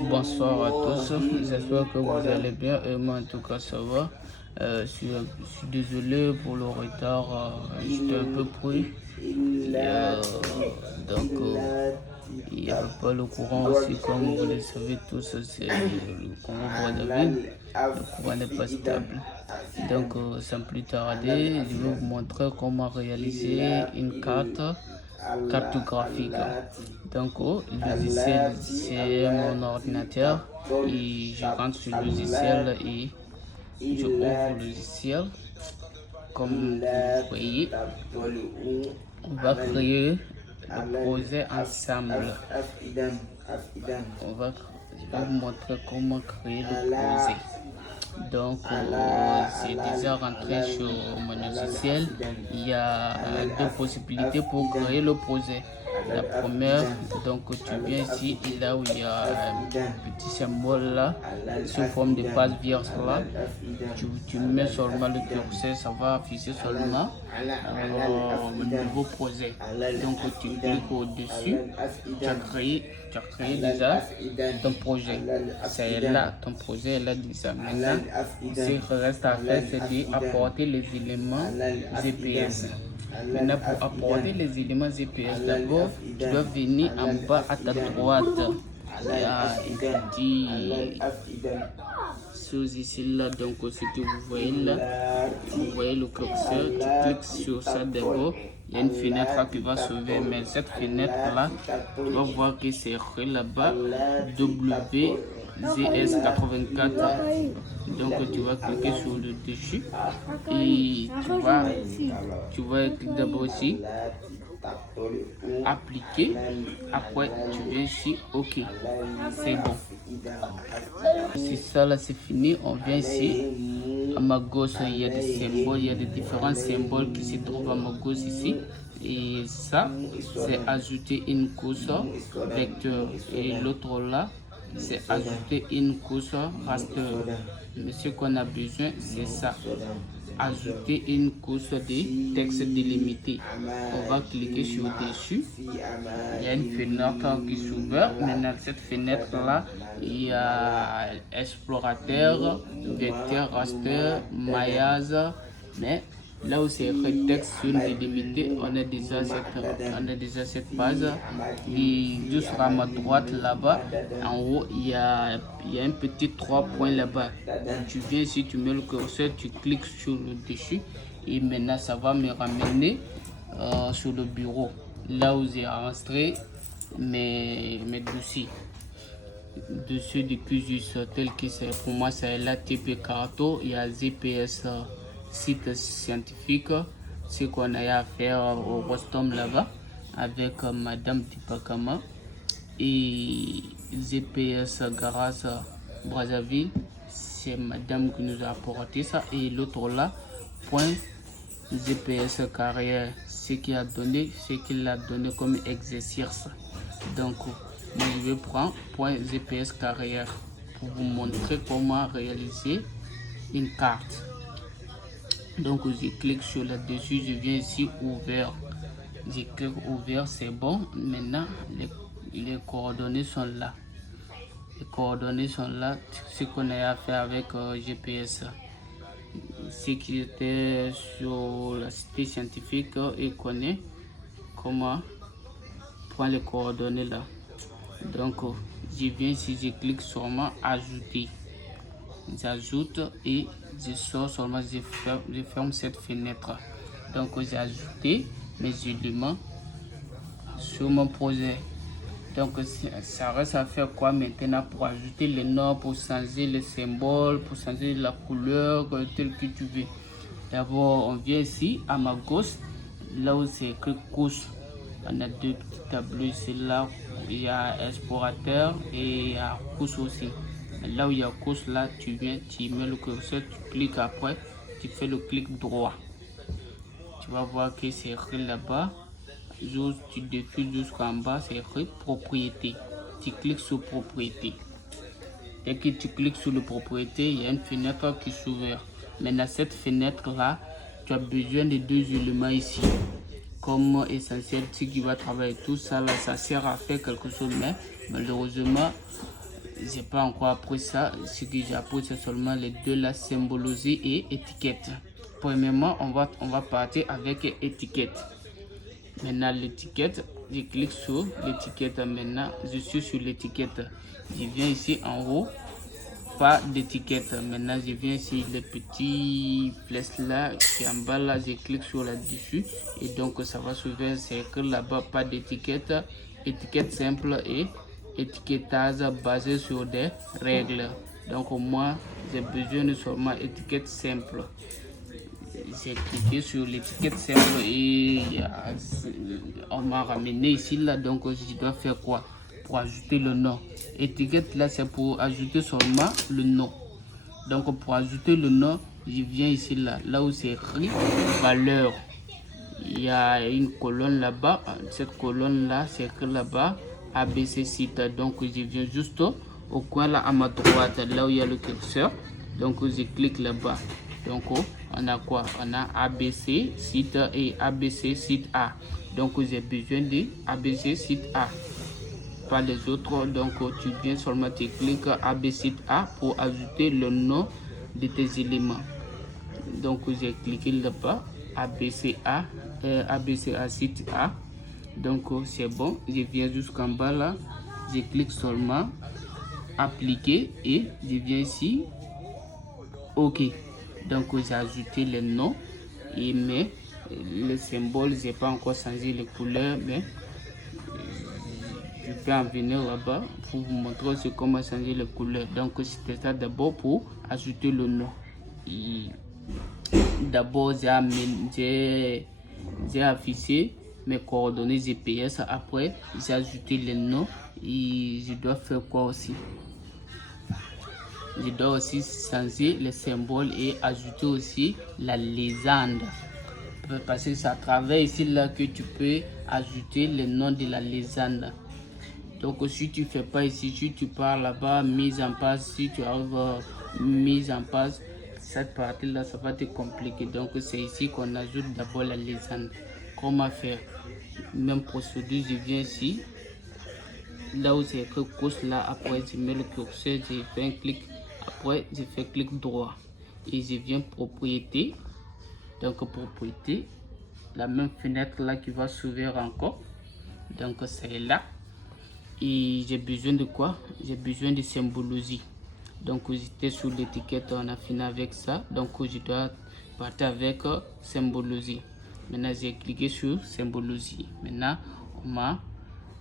Bonsoir à tous, j'espère que vous allez bien et moi en tout cas ça va. Je suis désolé pour le retard, j'étais un peu pris. Donc il n'y avait pas le courant aussi, comme vous le savez tous, c'est le Congo Brazzaville, le courant n'est pas stable. Donc sans plus tarder, je vais vous montrer comment réaliser une carte cartographique. Donc le logiciel c'est mon ordinateur et je rentre sur le logiciel et je ouvre le logiciel. Comme vous voyez, on va créer le projet ensemble. Je vais vous montrer comment créer le projet. Donc, c'est déjà rentré sur mon logiciel. Il y a deux possibilités pour créer le projet. La première, donc tu viens ici et là où il y a un petit symbole là, sous forme de passe vierge là, tu mets seulement le curseur, ça va afficher seulement le nouveau projet. Donc tu cliques au-dessus, tu as créé déjà ton projet. C'est là, ton projet est là déjà. Maintenant, ce qu'il reste à faire, c'est d'apporter les éléments GPS. Maintenant, pour apporter les éléments GPS, d'abord, tu dois venir en bas à ta droite. Il y a un petit chose ici là, donc ce que vous voyez là, vous voyez le curseur, tu cliques sur ça d'abord. Il y a une fenêtre qui va s'ouvrir, mais cette fenêtre là, tu vas voir que c'est écrit là-bas WZS84. Donc tu vas cliquer sur le dessus et tu vas cliquer d'abord ici appliquer, après tu viens ici OK, c'est bon. C'est ça là, c'est fini. On vient ici à ma gauche, il y a des symboles, il y a des différents symboles qui se trouvent à ma gauche ici. Et ça, c'est ajouter une couche vecteur. Et l'autre là, c'est ajouter une couche raster. Mais ce qu'on a besoin, c'est ça. Ajouter une couche de texte délimité. On va cliquer sur dessus. Il y a une fenêtre qui s'ouvre. Maintenant, cette fenêtre là, il y a explorateur, vecteur, raster, maillage. Mais là où c'est écrit texte sur délimité, on a déjà cette page. Et juste à ma droite là-bas, en haut, il y a un petit 3 points là-bas. Tu viens ici, tu mets le curseur, tu cliques sur le dessus et maintenant ça va me ramener sur le bureau. Là où j'ai enregistré mes dossiers. Dessus du QGIS tel que c'est pour moi, c'est la TP Carto, il y a GPS site scientifique, ce qu'on a à faire au Rostom là-bas avec Madame Tipakama et GPS Garage Brazzaville, c'est Madame qui nous a apporté ça, et l'autre là, point GPS carrière, ce qu'il a donné comme exercice. Donc moi je vais prendre point GPS carrière pour vous montrer comment réaliser une carte. Donc je clique sur là-dessus, je viens ici ouvert, je clique ouvert, c'est bon. Maintenant les coordonnées sont là. Les coordonnées sont là, ce qu'on a à faire avec GPS. Ce qui était sur la cité scientifique et connaît comment prendre les coordonnées là. Donc je viens ici, je clique seulement ajouter. J'ajoute et je sors seulement, je ferme cette fenêtre. Donc j'ai ajouté mes éléments sur mon projet. Donc ça reste à faire quoi maintenant pour ajouter les noms, pour changer les symboles, pour changer la couleur telle que tu veux. D'abord on vient ici à ma gauche, là où c'est écrit couche. On a deux petits tableaux ici, là il y a explorateur et il y a couche aussi. Là où il y a couche là, tu viens, tu mets le curseur, tu cliques, après tu fais le clic droit. Tu vas voir que c'est écrit là-bas. Tu défiles jusqu'en bas, c'est écrit propriété. Tu cliques sur propriété. Dès que tu cliques sur le propriété, il y a une fenêtre qui s'ouvre. Maintenant cette fenêtre là, tu as besoin de deux éléments ici. Comme essentiel, si tu vas travailler tout ça là, ça sert à faire quelque chose, mais malheureusement j'ai pas encore appris ça. Ce que j'ai appris, c'est seulement les deux là, symbologie et étiquette. Premièrement, on va partir avec étiquette. Maintenant, l'étiquette, je clique sur l'étiquette. Maintenant, je suis sur l'étiquette. Je viens ici en haut, pas d'étiquette. Maintenant, je viens ici, le petit flèche là, qui est en bas là, je clique sur là-dessus. Et donc, ça va s'ouvrir un cercle là-bas, pas d'étiquette. Étiquette simple et étiquetage basé sur des règles. Donc, moi, j'ai besoin de seulement étiquette simple. J'ai cliqué sur l'étiquette simple et on m'a ramené ici là, donc je dois faire quoi pour ajouter le nom. Étiquette là, c'est pour ajouter seulement le nom. Donc pour ajouter le nom, je viens ici là où c'est écrit valeur. Il y a une colonne là-bas, cette colonne là c'est écrit là-bas ABC site. Donc je viens juste au coin là à ma droite, là où il y a le curseur. Donc je clique là-bas. Donc on a quoi? On a ABC site et ABC site A. Donc j'ai besoin de ABC site A, pas les autres. Donc tu viens seulement, tu cliques ABC site A pour ajouter le nom de tes éléments. Donc j'ai cliqué là-bas ABCA, ABCA site A. Donc c'est bon, je viens jusqu'en bas là, je clique seulement appliquer et je viens ici OK. Donc j'ai ajouté les noms et mais les symboles, j'ai pas encore changé les couleurs, mais je peux en venir là-bas pour vous montrer aussi comment changer les couleurs. Donc c'était ça d'abord pour ajouter le nom. D'abord j'ai affiché mes coordonnées GPS. Après j'ai ajouté les noms et je dois faire quoi aussi? Je dois aussi changer les symboles et ajouter aussi la légende. Parce que c'est à travers ici là que tu peux ajouter le nom de la légende. Donc si tu fais pas ici, si tu pars là-bas, mise en page, si tu arrives mise en page, cette partie là ça va te compliquer. Donc c'est ici qu'on ajoute d'abord la légende. Comment faire? Même procédure, je viens ici, là où c'est écrit course là, après je mets le curseur, je fais un clic, après je fais clic droit et je viens propriété. Donc propriété, la même fenêtre là qui va s'ouvrir encore. Donc c'est là. Et j'ai besoin de quoi? J'ai besoin de symbologie. Donc j'étais sur l'étiquette, on a fini avec ça. Donc je dois partir avec symbologie. Maintenant j'ai cliqué sur symbologie. Maintenant on m'a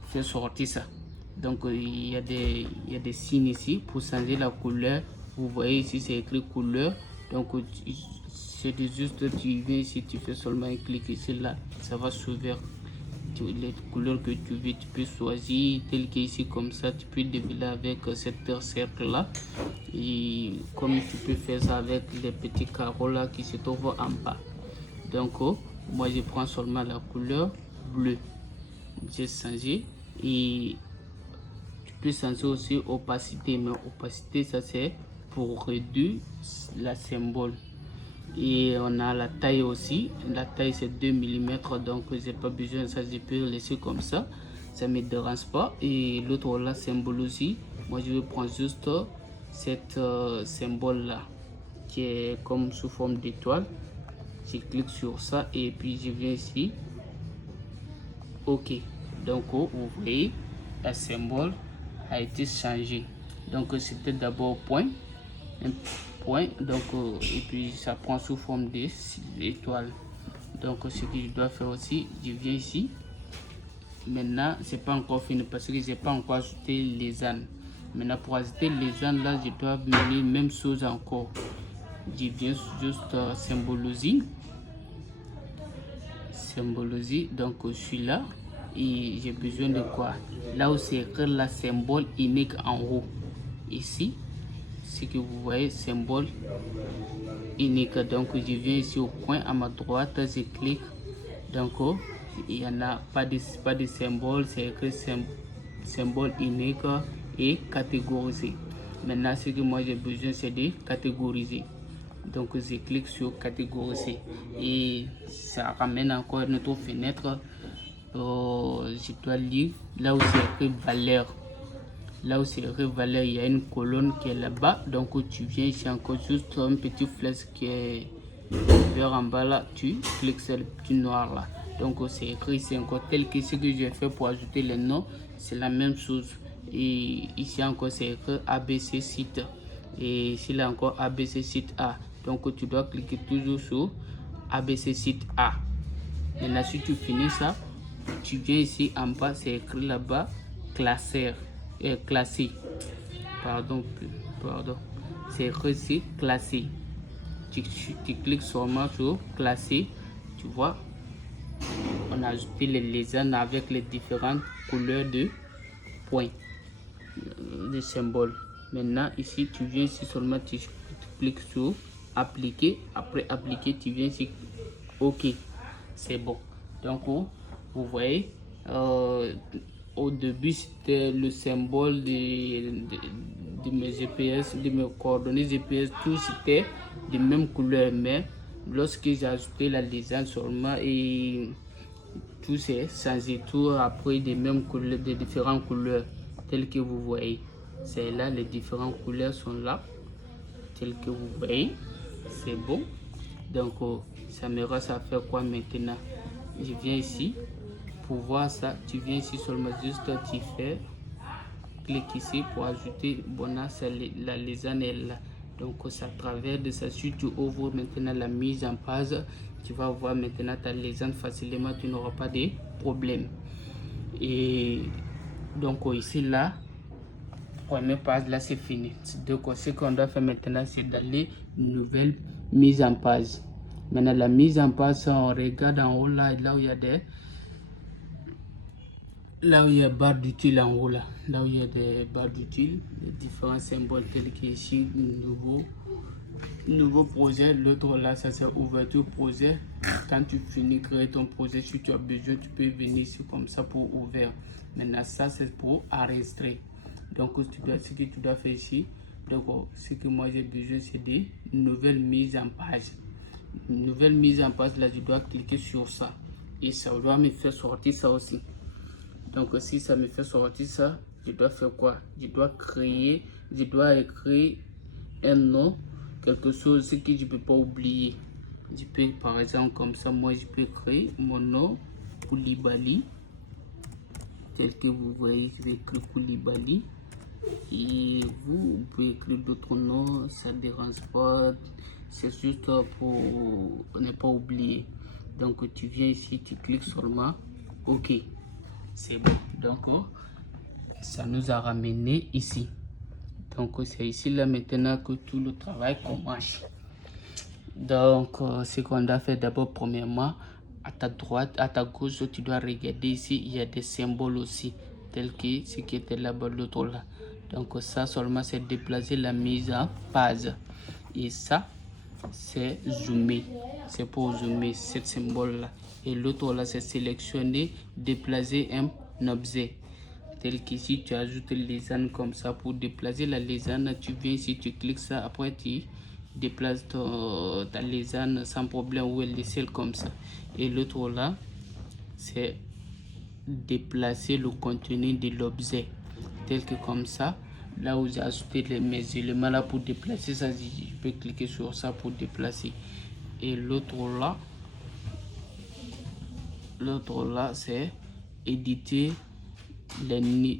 fait sortir ça. Donc il y a des signes ici pour changer la couleur. Vous voyez ici c'est écrit couleur. Donc c'est juste, tu viens ici, tu fais seulement un clic ici là, ça va s'ouvrir les couleurs que tu veux. Tu peux choisir tel que ici comme ça, tu peux défiler avec cette cercle là, et comme tu peux faire ça avec les petits carreaux là qui se trouvent en bas. Donc moi je prends seulement la couleur bleue, j'ai changé. Et tu peux changer aussi opacité, mais opacité ça c'est pour réduire la symbole. Et on a la taille aussi, la taille c'est 2 mm, donc j'ai pas besoin de ça, je peux laisser comme ça me dérange pas. Et l'autre la symbologie, moi je vais prendre juste cette symbole là qui est comme sous forme d'étoile. Je clique sur ça et puis je viens ici OK. Donc vous voyez la symbole a été changé. Donc c'était d'abord point, un point, donc et puis ça prend sous forme d'étoile. Donc ce que je dois faire aussi, je viens ici. Maintenant c'est pas encore fini parce que j'ai pas encore ajouté les ânes. Maintenant pour ajouter les ânes là, je dois mener même chose encore. Je viens juste symbologie, donc je suis là et j'ai besoin de quoi? Là où c'est écrit la symbole unique en haut, ici ce que vous voyez, symbole unique. Donc je viens ici au coin à ma droite, je clique. Donc il y en a pas de symbole, c'est écrit symbole unique et catégorisé. Maintenant ce que moi j'ai besoin c'est de catégoriser. Donc je clique sur catégoriser et ça ramène encore une autre fenêtre. Je dois lire là où c'est écrit valeur. Là où c'est écrit valeur, il y a une colonne qui est là-bas. Donc tu viens ici encore juste un petit flèche qui est vers en bas là. Tu cliques sur le petit noir là. Donc c'est écrit ici encore tel que ce que j'ai fait pour ajouter les noms. C'est la même chose. Et ici encore c'est écrit ABC site. Et ici là encore ABC site A. Donc tu dois cliquer toujours sur ABC site A. Maintenant si tu finis ça, tu viens ici en bas, c'est écrit là-bas classeur. Classé, pardon, c'est écrit ici classé. Tu cliques seulement sur classé, tu vois, on a ajouté les légendes avec les différentes couleurs de points, de symboles. Maintenant ici tu viens ici seulement, tu cliques sur appliquer. Après appliquer, tu viens ici OK, c'est bon. Donc vous voyez, au début c'était le symbole de mes GPS, de mes coordonnées GPS, tout c'était de même couleur, mais lorsque j'ai ajouté la légende seulement et tout s'est changé, tout après des mêmes couleurs, de différentes couleurs telles que vous voyez. C'est là, les différentes couleurs sont là telles que vous voyez, c'est bon. Donc ça me reste à faire quoi maintenant? Je viens ici pour voir ça, tu viens ici seulement juste tu fais clique ici pour ajouter la légende est là. Donc ça travers de ça, si tu ouvres maintenant la mise en page, tu vas voir maintenant ta légende facilement, tu n'auras pas de problème. Et donc ici là, première page là c'est fini. Donc ce qu'on doit faire maintenant c'est d'aller nouvelle mise en page. Maintenant la mise en page, on regarde en haut là, là où il y a des barres d'utiles en haut là, où il y a des barres d'utiles, les différents symboles tels qu'ici nouveau projet, l'autre là ça c'est ouverture projet. Quand tu finis de créer ton projet, si tu as besoin tu peux venir ici comme ça pour ouvrir. Maintenant ça c'est pour enregistrer. Donc ce que tu dois faire ici, donc ce que moi j'ai besoin c'est des nouvelles mises en page. Une nouvelle mise en page là, je dois cliquer sur ça et ça doit me faire sortir ça aussi. Donc si ça me fait sortir ça, je dois faire quoi? Je dois écrire un nom, quelque chose que je ne peux pas oublier. Je peux par exemple comme ça, moi je peux créer mon nom Koulibaly, tel que vous voyez, je vais écrire Koulibaly. Et vous pouvez écrire d'autres noms, ça ne dérange pas, c'est juste pour ne pas oublier. Donc tu viens ici, tu cliques seulement OK, c'est bon. Donc ça nous a ramené ici. Donc c'est ici là maintenant que tout le travail commence. Donc ce qu'on doit faire d'abord, premièrement, à ta droite, à ta gauche, tu dois regarder ici, il y a des symboles aussi, tels que ce qui était là-bas, l'autre là. Donc ça seulement c'est déplacer la mise en page. Et ça c'est zoomer, c'est pour zoomer ce symbole là. Et l'autre là c'est sélectionner, déplacer un objet. Tel qu'ici tu ajoutes les légende comme ça. Pour déplacer la légende, tu viens ici, tu cliques ça, après tu déplaces ta légende sans problème, ou elle décèle comme ça. Et l'autre là c'est déplacer le contenu de l'objet, tel que comme ça. Là où j'ai ajouté mes éléments là pour déplacer ça, je peux cliquer sur ça pour déplacer. Et l'autre là c'est éditer les nids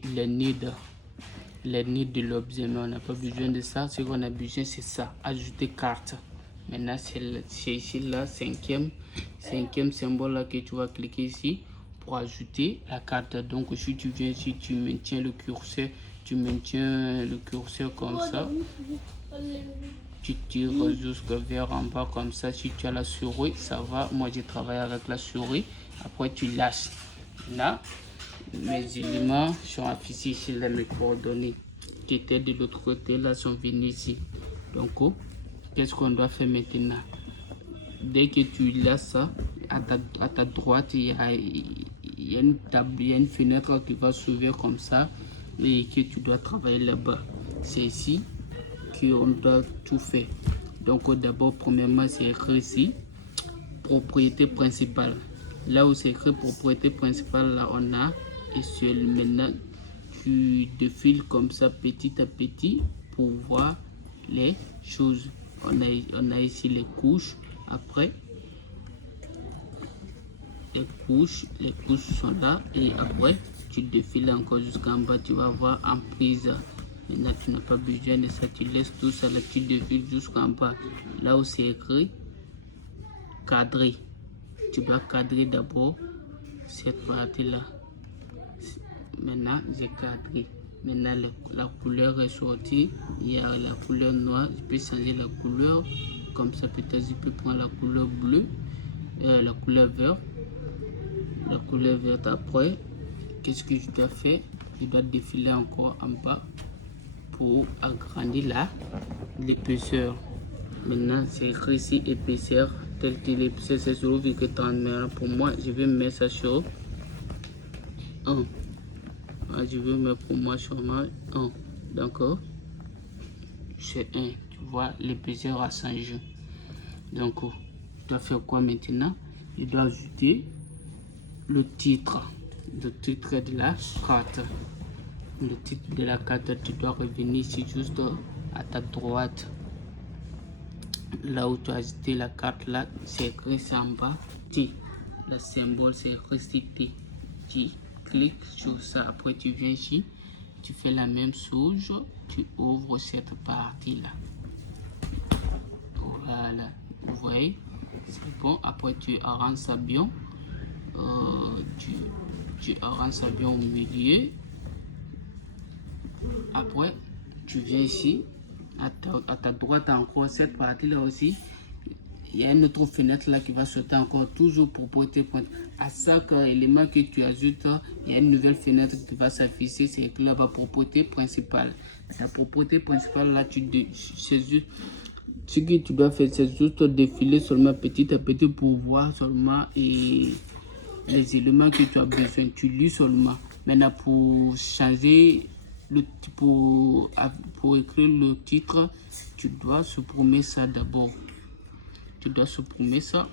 de l'objet, mais on n'a pas besoin de ça. Ce qu'on a besoin c'est ça, ajouter carte. Maintenant c'est ici là, cinquième symbole là que tu vas cliquer ici pour ajouter la carte. Donc si tu viens ici, tu maintiens le curseur, comme ça, tu tires jusqu'à vers en bas comme ça. Si tu as la souris, ça va. Moi j'ai travaillé avec la souris. Après tu lâches. Là mes éléments sont affichés ici, là mes coordonnées qui étaient de l'autre côté là sont venus ici. Donc qu'est-ce qu'on doit faire maintenant? Dès que tu lâches ça, à ta droite il y a une table, il y a une fenêtre qui va s'ouvrir comme ça et que tu dois travailler là-bas. C'est ici qu'on doit tout faire. Donc d'abord, premièrement, c'est écrit ici propriété principale. Là où c'est écrit propriété principale, là on a, et maintenant tu défiles comme ça petit à petit pour voir les choses. On a ici les couches. Après, les couches sont là. Et après, tu défiles encore jusqu'en bas. Tu vas voir en prise. Maintenant, tu n'as pas besoin de ça. Tu laisses tout ça là. Tu défiles jusqu'en bas. Là où c'est écrit cadrer. Tu dois cadrer d'abord cette partie-là. Maintenant, j'ai cadré. Maintenant, la couleur est sortie. Il y a la couleur noire. Je peux changer la couleur. Comme ça, peut-être je peux prendre la couleur bleue. La couleur verte. La couleur verte. Après, qu'est-ce que je dois faire? Je dois défiler encore en bas pour agrandir l'épaisseur. Maintenant, c'est écrit ici épaisseur. Tel que l'épaisseur, c'est 0,30. Mais pour moi, je vais mettre ça sur 1. Je veux mettre pour moi sûrement 1. D'accord, c'est 1. Tu vois, l'épaisseur a changé. Donc, tu dois faire quoi maintenant? Je dois ajouter le titre de la carte. Le titre de la carte, tu dois revenir ici juste à ta droite. Là où tu as ajouté la carte, là, c'est écrit en bas T. Le symbole, c'est écrit T. Tu cliques sur ça. Après, tu viens ici. Tu fais la même chose. Tu ouvres cette partie-là. Voilà. Vous voyez? C'est bon. Après, tu arranges ça bien. Tu arranges ça bien au milieu. Après, tu viens ici. À ta droite encore, cette partie-là aussi. Il y a une autre fenêtre là qui va sauter encore, toujours propreté pointe. À chaque élément que tu ajoutes, il y a une nouvelle fenêtre qui va s'afficher. C'est écrit là-bas propreté principale. La propreté principale là, ce que tu dois faire, c'est juste défiler seulement petit à petit pour voir seulement les éléments que tu as besoin. Tu lis seulement. Maintenant, pour changer pour écrire le titre, tu dois supprimer ça d'abord. Tu dois supprimer ça.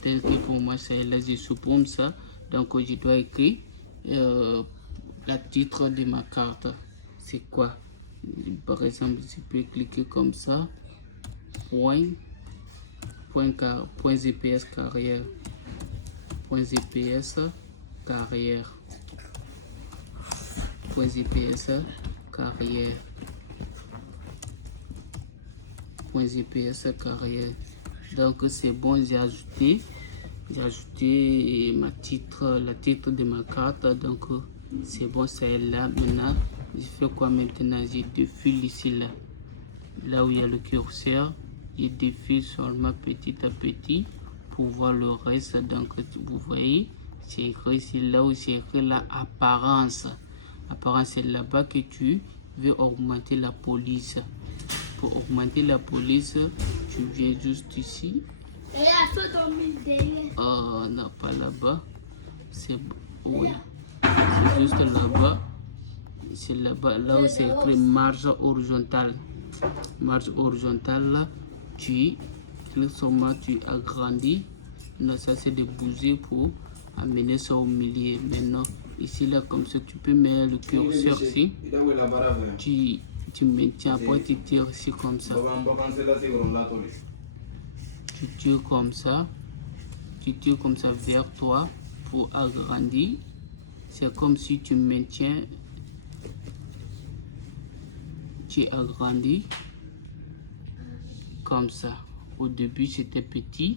Tel que pour moi, c'est là, je supprime ça. Donc, je dois écrire le titre de ma carte. C'est quoi? Par exemple, je peux cliquer comme ça. Point GPS carrière. Point GPS carrière. Point GPS carrière. Point GPS carrière. Donc c'est bon, j'ai ajouté la titre de ma carte. Donc c'est bon, c'est là. Maintenant, je fais quoi maintenant? Je défile ici là où il y a le curseur. Je défile seulement petit à petit pour voir le reste. Donc vous voyez, c'est écrit ici là où c'est écrit la apparence. Apparence, c'est là-bas que tu veux augmenter la police. Pour augmenter la police, tu viens juste ici. Oh, non, pas là-bas. C'est oui. C'est juste là-bas. C'est là-bas, là où c'est écrit marge horizontale. Marge horizontale, là, tu cliques seulement, tu agrandis. Non, ça c'est de bouger pour amener ça au milieu. Maintenant, ici, là, comme ça, tu peux mettre le curseur ici. Tu maintiens, après tu tires ici comme ça. Tu tires comme ça. Tu tires comme ça vers toi pour agrandir. C'est comme si tu maintiens. Tu agrandis comme ça. Au début, c'était petit.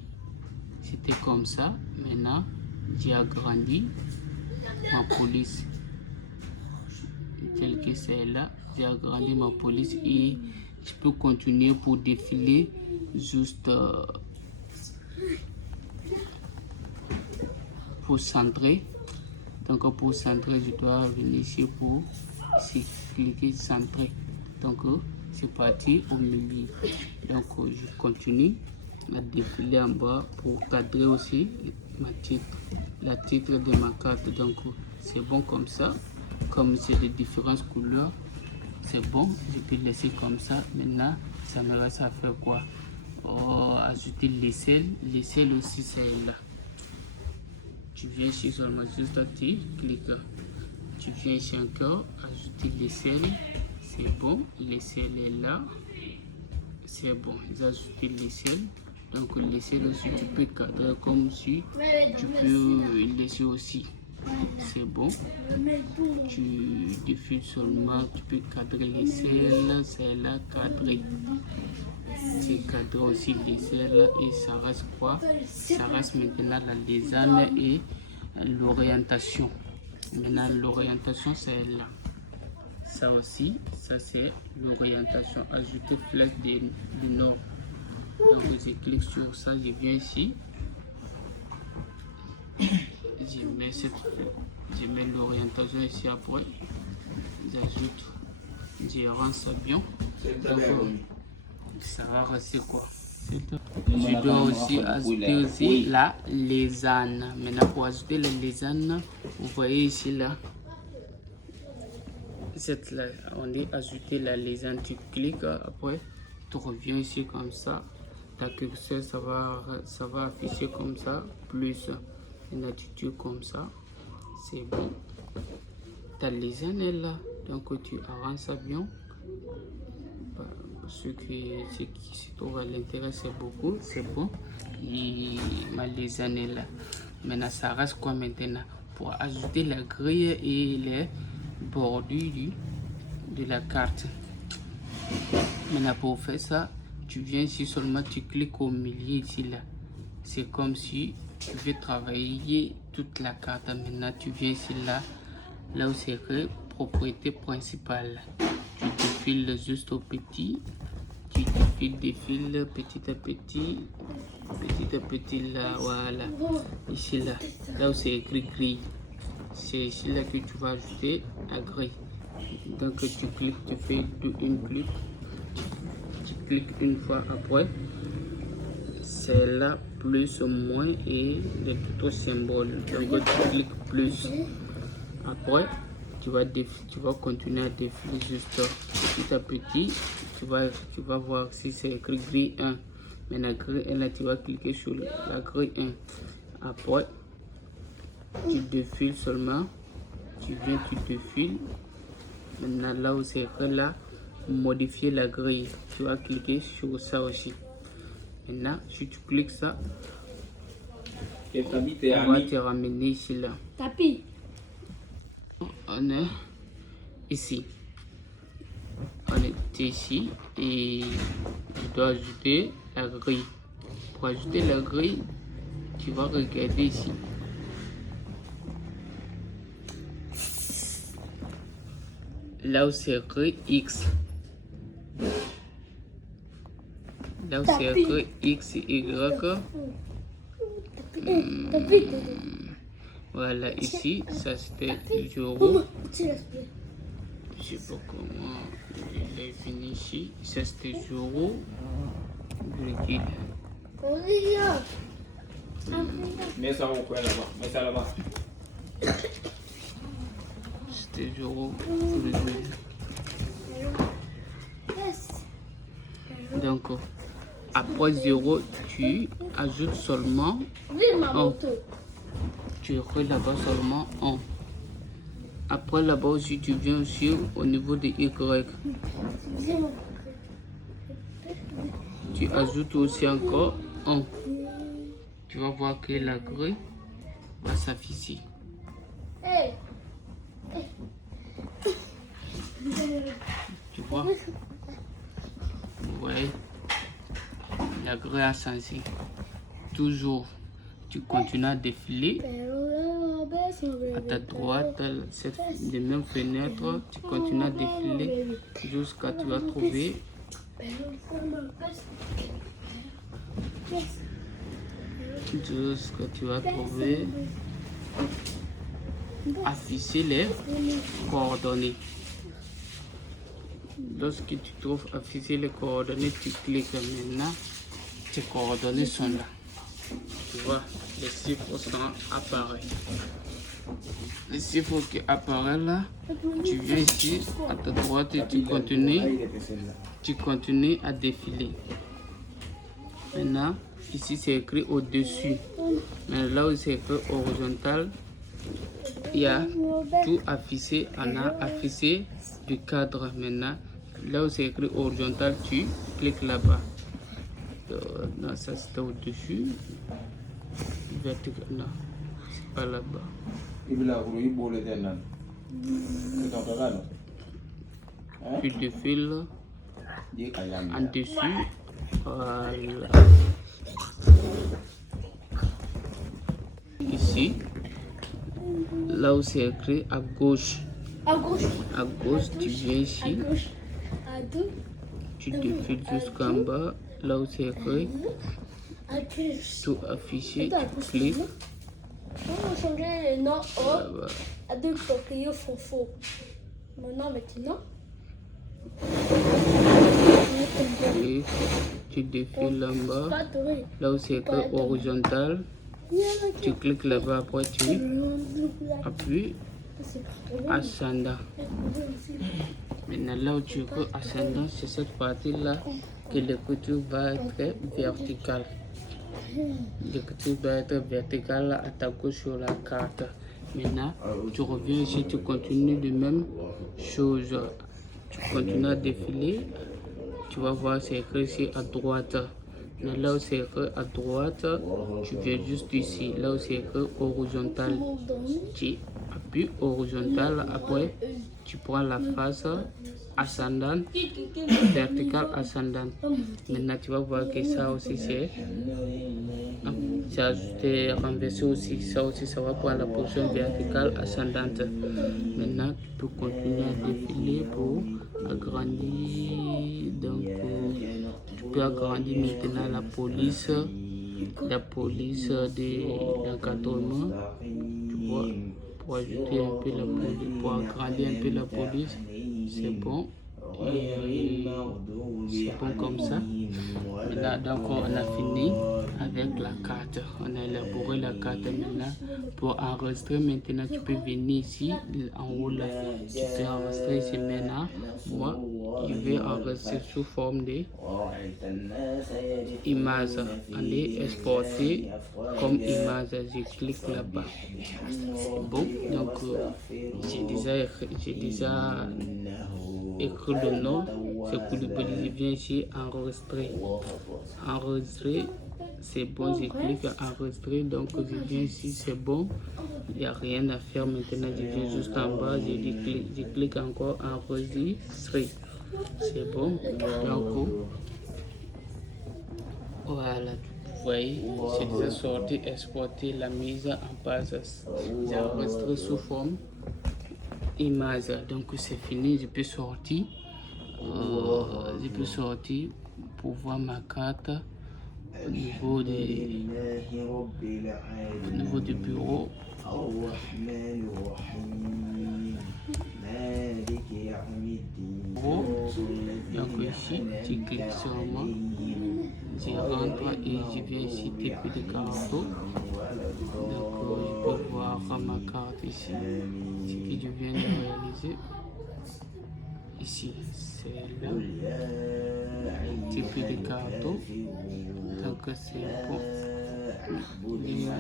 C'était comme ça. Maintenant, j'ai agrandi ma police. Tel que c'est là. J'ai agrandi ma police et je peux continuer pour défiler juste pour centrer. Donc pour centrer, je dois venir ici pour cliquer centrer. Donc c'est parti au milieu. Donc je continue à défiler en bas pour cadrer aussi la titre de ma carte. Donc c'est bon comme ça. Comme c'est de différentes couleurs, c'est bon, je peux laisser comme ça. Maintenant, ça me reste à faire quoi? Ajouter l'aisselle. L'aisselle aussi, c'est là. Tu viens ici seulement juste à cliquer. Tu viens ici encore, ajouter l'aisselle. C'est bon, l'aisselle est là. C'est bon, j'ai ajouté l'aisselle. Donc l'aisselle aussi, tu peux cadrer comme si tu peux laisser aussi. C'est bon. Tu défiles seulement, tu peux cadrer l'aisselle, c'est là cadré. Tu cadres aussi l'aisselle et ça reste quoi? Ça reste maintenant la lésane et l'orientation. Maintenant l'orientation c'est là. Ça aussi, ça c'est l'orientation. Ajouter flèche du nord. Donc je clique sur ça, je viens ici. Je mets l'orientation ici après. J'ajoute, je rends ça bien. Donc ça va rester quoi? Je dois aussi ajouter aussi la lésane. Maintenant pour ajouter la lésane, vous voyez ici là. Cette là, on dit ajouter la lésane. Tu cliques après, tu reviens ici comme ça. Ta curseur ça va afficher comme ça, plus une attitude comme ça. C'est bon. Ta lésane est là, donc tu arranges ça bien. Ce qui se trouve à l'intérieur, c'est beaucoup, c'est bon. Et ma lésane est là. Maintenant, ça reste quoi maintenant? Pour ajouter la grille et les bordures de la carte. Maintenant, pour faire ça, tu viens ici seulement, tu cliques au milieu ici là. C'est comme si tu veux travailler toute la carte. Maintenant, tu viens ici là, là où c'est écrit propriété principale. Tu défiles juste au petit. Tu défiles petit à petit là, voilà. Ici là, là où c'est écrit grille. C'est ici là que tu vas ajouter la grille. Donc tu cliques, tu fais une clic. Tu cliques une fois après. C'est là plus ou moins et les autres symboles. Donc tu cliques plus. Après, tu vas continuer à défiler juste petit à petit. Tu vas voir si c'est écrit grille 1. Maintenant, grille 1, là, tu vas cliquer sur la grille 1. Après, tu défiles seulement. Tu viens, tu défiles. Maintenant, là où c'est écrit là, modifier la grille. Tu vas cliquer sur ça aussi. Maintenant, si tu cliques ça, on va te ramener ici là. Tapis. On est ici. On est ici et je dois ajouter la grille. Pour ajouter la grille, tu vas regarder ici. Là où c'est écrit X. Là où c'est écrit X, Y. Voilà, ici, ça c'était 0. Je sais pas comment il est fini ici. Ça c'était 0, virgule. Mets ça au coin là-bas. Mets ça là-bas. C'était 0, virgule. Donc, après 0, tu ajoutes seulement 1. Tu écris là-bas seulement 1. Après là-bas aussi, tu viens aussi au niveau de Y. Tu ajoutes aussi encore 1. Tu vas voir que la grille va s'afficher. Tu vois? Vous voyez? La grille a changé. Toujours, tu continues à défiler. À ta droite, les mêmes fenêtres, tu continues à défiler jusqu'à tu vas trouver afficher les coordonnées. Lorsque tu trouves afficher les coordonnées, tu cliques maintenant, tes coordonnées sont là. Tu vois, les chiffres sont apparus. Les chiffres qui apparaissent là, tu viens ici à ta droite et tu continues à défiler. Maintenant, ici c'est écrit au-dessus. Mais là où c'est écrit horizontal, il y a tout affiché. On a affiché du cadre maintenant. Là où c'est écrit horizontal, tu cliques là-bas. Non, ça c'était au-dessus. Vertical, non, c'est pas là-bas. Tu défiles en dessus. Voilà. Ici, là où c'est écrit à gauche. À gauche. À gauche, tu viens ici. À gauche. À deux. Tu défiles jusqu'en bas. Là où c'est écrit À deux. tout affiché. Attends, Tu cliques. On va changer le nom Là-bas. à deux papiers faux. Maintenant. Et tu défiles en bas. Pas doré. Là où c'est écrit horizontal. Tu cliques là-bas. Après, tu appuies ascendant. Maintenant, là où tu veux ascendant, c'est cette partie-là que l'écriture va être verticale. L'écriture va être verticale à ta gauche sur la carte. Maintenant, tu reviens ici, tu continues de même chose. Tu continues à défiler. Tu vas voir, c'est écrit ici à droite. Mais là où c'est écrit à droite, tu viens juste ici. Là où c'est écrit horizontal, tu appuies horizontal. Après, tu prends la face ascendante, verticale, ascendante. Maintenant, tu vas voir que ça aussi c'est renversé aussi. Ça aussi, ça va prendre la position verticale, ascendante. Maintenant, tu peux continuer à défiler pour agrandir. Donc, tu peux agrandir maintenant la police d'encadrement. Tu vois, pour ajouter un peu la police, pour agrandir un peu la police, c'est bon. Et c'est bon comme ça. Là, donc on a fini avec la carte. On a élaboré la carte maintenant. Pour enregistrer maintenant, tu peux venir ici en haut là. Tu peux enregistrer ici maintenant. Moi, je vais enregistrer sous forme de image. On est exporté comme image. Je clique là-bas. Bon, donc j'ai déjà écrit le nom. C'est Koulibaly. Je viens ici enregistrer. Enregistrer, c'est bon. Je clique à enregistrer. Donc je viens ici, c'est bon. Il n'y a rien à faire maintenant. Je viens juste en bas. Je clique encore enregistrer. C'est bon. Donc voilà. Vous voyez, c'est déjà sorti, exporté, la mise en page. J'ai enregistré sous forme image. Donc c'est fini. Je peux sortir. Pour voir ma carte au niveau du bureau. Donc ici, tu cliques sur moi, je rentre et je viens ici depuis le carton. Donc je peux voir ma carte ici, ce que je viens de réaliser. Ici, c'est là, depuis le carton. Donc c'est bon.